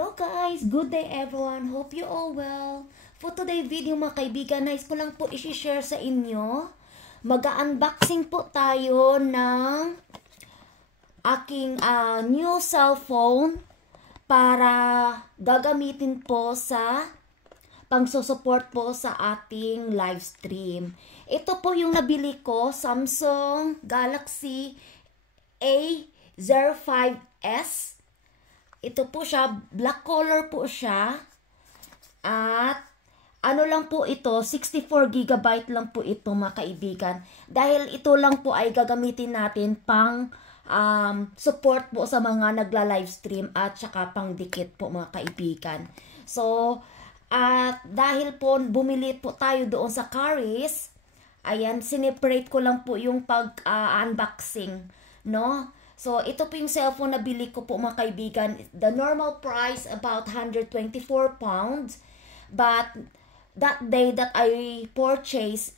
Hello guys! Good day everyone! Hope you all well. For today video mga kaibigan, nais ko lang po i-share sa inyo. Mag-unboxing po tayo ng aking new cellphone para gagamitin po sa pang-support po sa ating live stream. Ito po yung nabili ko, Samsung Galaxy A05s. Ito po siya, black color po siya. At ano lang po ito, 64GB lang po ito mga kaibigan. Dahil ito lang po ay gagamitin natin pang support po sa mga nagla-livestream at saka pang dikit po mga kaibigan. So, at dahil po bumili po tayo doon sa Caris, ayan, sineparate ko lang po yung pag-unboxing, no? So, ito po yung cellphone na bili ko po mga kaibigan. The normal price about 124 pounds. But that day that I purchased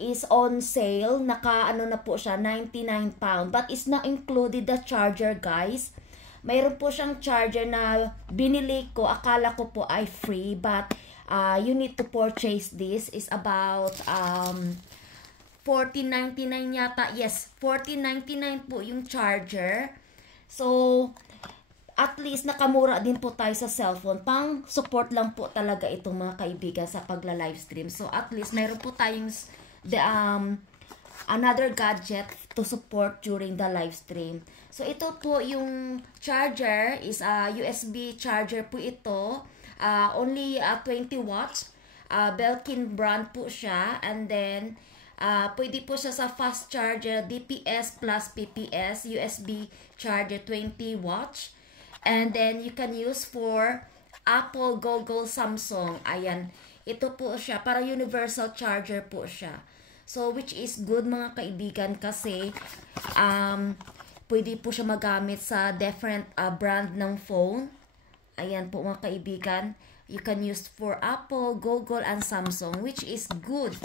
is on sale. Naka-ano na po siya, 99 pounds. But it's not included the charger guys. Mayroon po siyang charger na binili ko. Akala ko po ay free. But you need to purchase this. Is about $14.99 yata. Yes, $14.99 po yung charger. So, at least nakamura din po tayo sa cellphone. Pang support lang po talaga itong mga kaibigan sa pagla-livestream. So, at least mayroon po tayong another gadget to support during the livestream. So, ito po yung charger is USB charger po ito. Only 20 watts. Belkin brand po siya. And then, pwede po siya sa fast charger, DPS plus PPS, USB charger 20 watts. And then, you can use for Apple, Google, Samsung. Ayan. Ito po siya. Para universal charger po siya. So, which is good mga kaibigan kasi pwede po siya magamit sa different brand ng phone. Ayan po mga kaibigan. You can use for Apple, Google, and Samsung, which is good.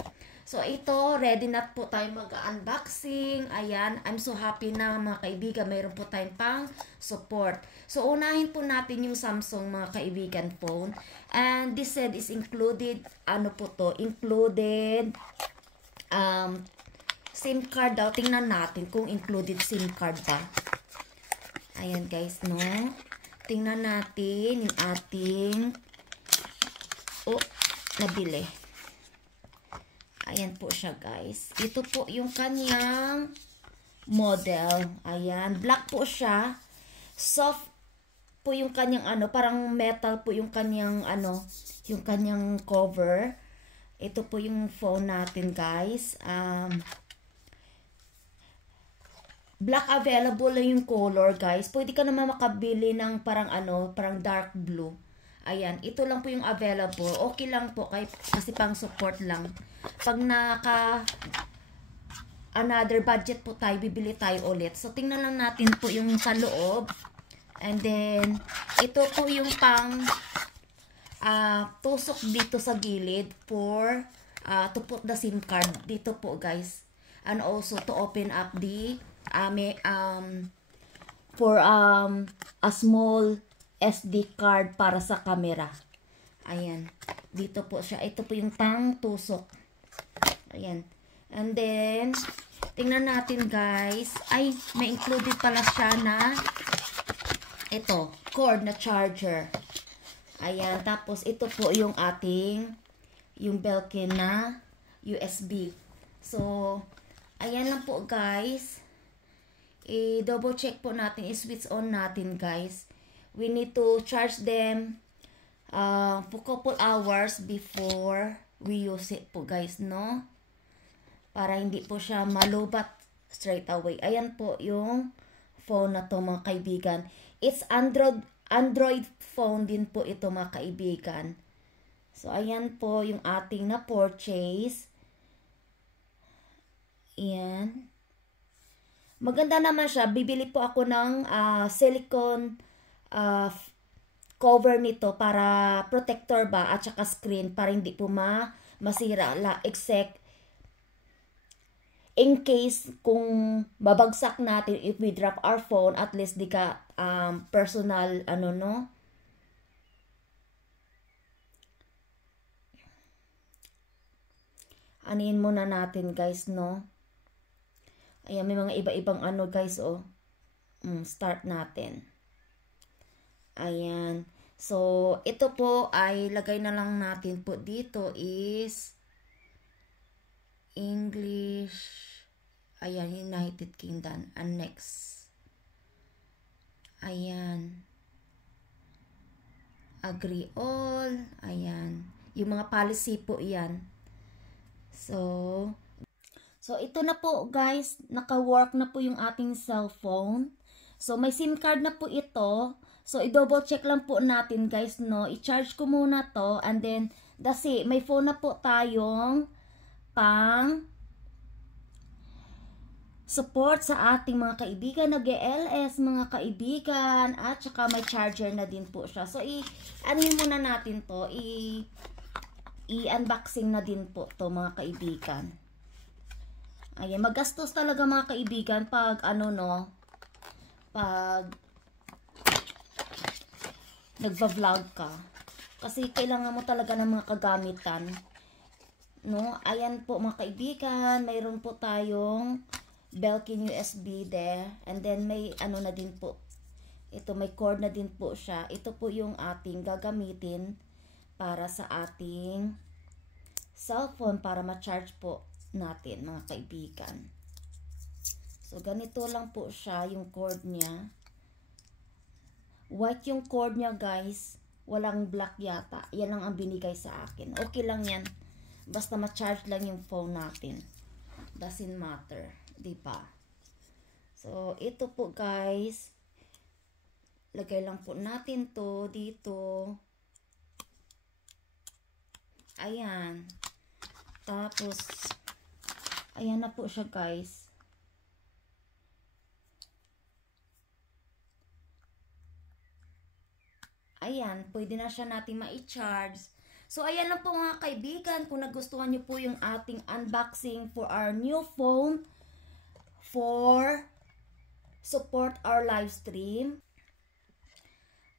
So, ito, ready na po tayo mag-unboxing. Ayan, I'm so happy na mga kaibigan, mayroon po tayong pang support. So, unahin po natin yung Samsung mga kaibigan phone. And this said is included, ano po to, included SIM card daw. Tingnan natin kung included SIM card ba. Ayan guys, no? Tingnan natin yung ating, nabili. Ayan po siya guys. Ito po yung kanyang model. Ayan. Black po siya. Soft po yung kanyang parang metal po yung kanyang yung kanyang cover. Ito po yung phone natin guys. Black available lang yung color guys. Pwede ka naman makabili ng parang parang dark blue. Ayan, ito lang po yung available. Okay lang po kasi pang support lang. Pag another budget po tayo, bibili tayo ulit. So, tingnan lang natin po yung sa loob. And then, ito po yung pang tusok dito sa gilid for to put the SIM card dito po guys. And also to open up the for a small SD card para sa camera. Ayan. Dito po siya. Ito po yung pang tusok. Ayan. And then, tingnan natin guys. Ay, may included pala siya na ito, cord na charger. Ayan. Tapos, ito po yung ating yung Belkin na USB. So, ayan lang po guys. I-double check po natin. I-switch on natin guys. We need to charge them for couple hours before we use it po guys, no? Para hindi po siya malubat straight away. Ayan po yung phone na to mga kaibigan. It's Android phone din po ito mga kaibigan. So, ayan po yung ating na-purchase. Ayan. Maganda naman siya. Bibili po ako ng silicone cover nito para protector ba at saka screen para hindi po masira except in case kung babagsak natin if we drop our phone, at least di ka personal Anin muna natin guys, no? Ayan, may mga iba-ibang ano guys, oh. Start natin. Ayan. So, ito po ay lagay na lang natin po dito is English. Ayan, United Kingdom. And next. Ayan. Agree all. Ayan. Yung mga policy po yan. So ito na po guys. Naka-work na po yung ating cellphone. So, may SIM card na po ito. So, i-double check lang po natin guys, no? I-charge ko muna to. And then, kasi may phone na po tayong pang support sa ating mga kaibigan nag-LS, mga kaibigan, at saka may charger na din po siya. So, anuhin muna natin to. I-unboxing na din po to mga kaibigan. Ayan, magastos talaga mga kaibigan pag ano, no? Pag nagva-vlog ka. Kasi kailangan mo talaga ng mga kagamitan. No? Ayan po mga kaibigan, mayroon po tayong Belkin USB there. And then may ano na din po. Ito may cord na din po siya. Ito po yung ating gagamitin para sa ating cellphone para ma-charge po natin mga kaibigan. So ganito lang po siya yung cord niya. White yung cord niya guys. Walang black yata. Yan lang ang binigay sa akin. Okay lang yan. Basta ma-charge lang yung phone natin. Doesn't matter. Diba? So, ito po guys. Lagay lang po natin to dito. Ayan. Tapos, ayan na po siya guys. Ayan, pwede na siya natin ma-charge. So, ayan lang po mga kaibigan. Kung nagustuhan nyo po yung ating unboxing for our new phone for support our live stream.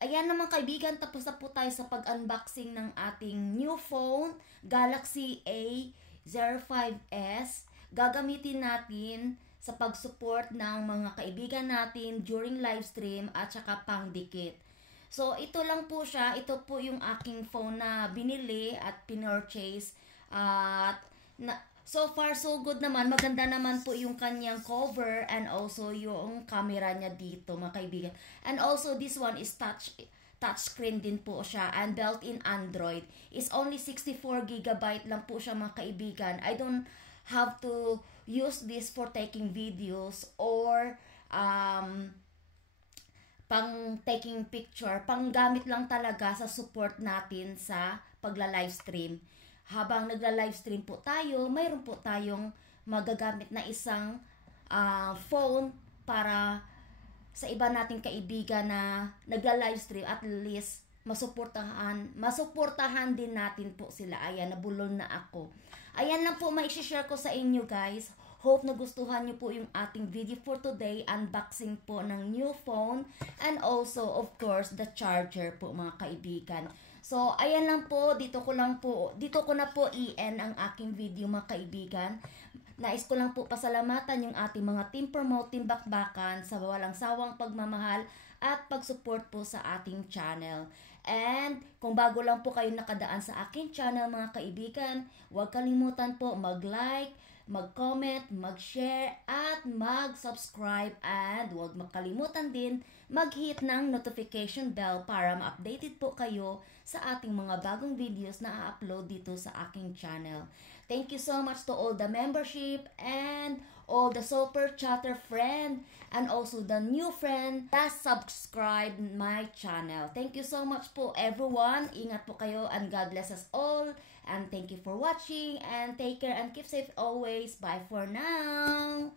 Ayan naman kaibigan, tapos na po tayo sa pag-unboxing ng ating new phone, Galaxy A05s. Gagamitin natin sa pag-support ng mga kaibigan natin during live stream at saka pangdikit. So, ito lang po siya. Ito po yung aking phone na binili at pinurchase. At so far, so good naman. Maganda naman po yung kanyang cover and also yung camera niya dito, mga kaibigan. And also, this one is touchscreen din po siya and built-in Android. Is only 64GB lang po siya, mga kaibigan. I don't have to use this for taking videos or pang taking picture, pang gamit lang talaga sa support natin sa pagla-livestream. Habang nagla-livestream po tayo, mayroon po tayong magagamit na isang phone para sa iba nating kaibigan na nagla-livestream, at least masuportahan din natin po sila. Ayan, nabulol na ako. Ayan lang po mai-share ko sa inyo guys. Hope nagustuhan nyo po yung ating video for today. Unboxing po ng new phone. And also, of course, the charger po mga kaibigan. So, ayan lang po. Dito ko na po i-end ang aking video mga kaibigan. Nais ko lang po pasalamatan yung ating mga team promote, team bakbakan sa walang sawang pagmamahal at pag-support po sa ating channel. And kung bago lang po kayo nakadaan sa aking channel mga kaibigan, huwag kalimutan po mag-like, mag-comment, mag-share, at mag-subscribe. And huwag makalimutan din mag-hit ng notification bell para ma-updated po kayo sa ating mga bagong videos na a-upload dito sa aking channel. Thank you so much to all the membership and all the super chatter friend and also the new friend that subscribe my channel. Thank you so much po everyone. Ingat po kayo and God bless us all. And thank you for watching and take care and keep safe always. Bye for now.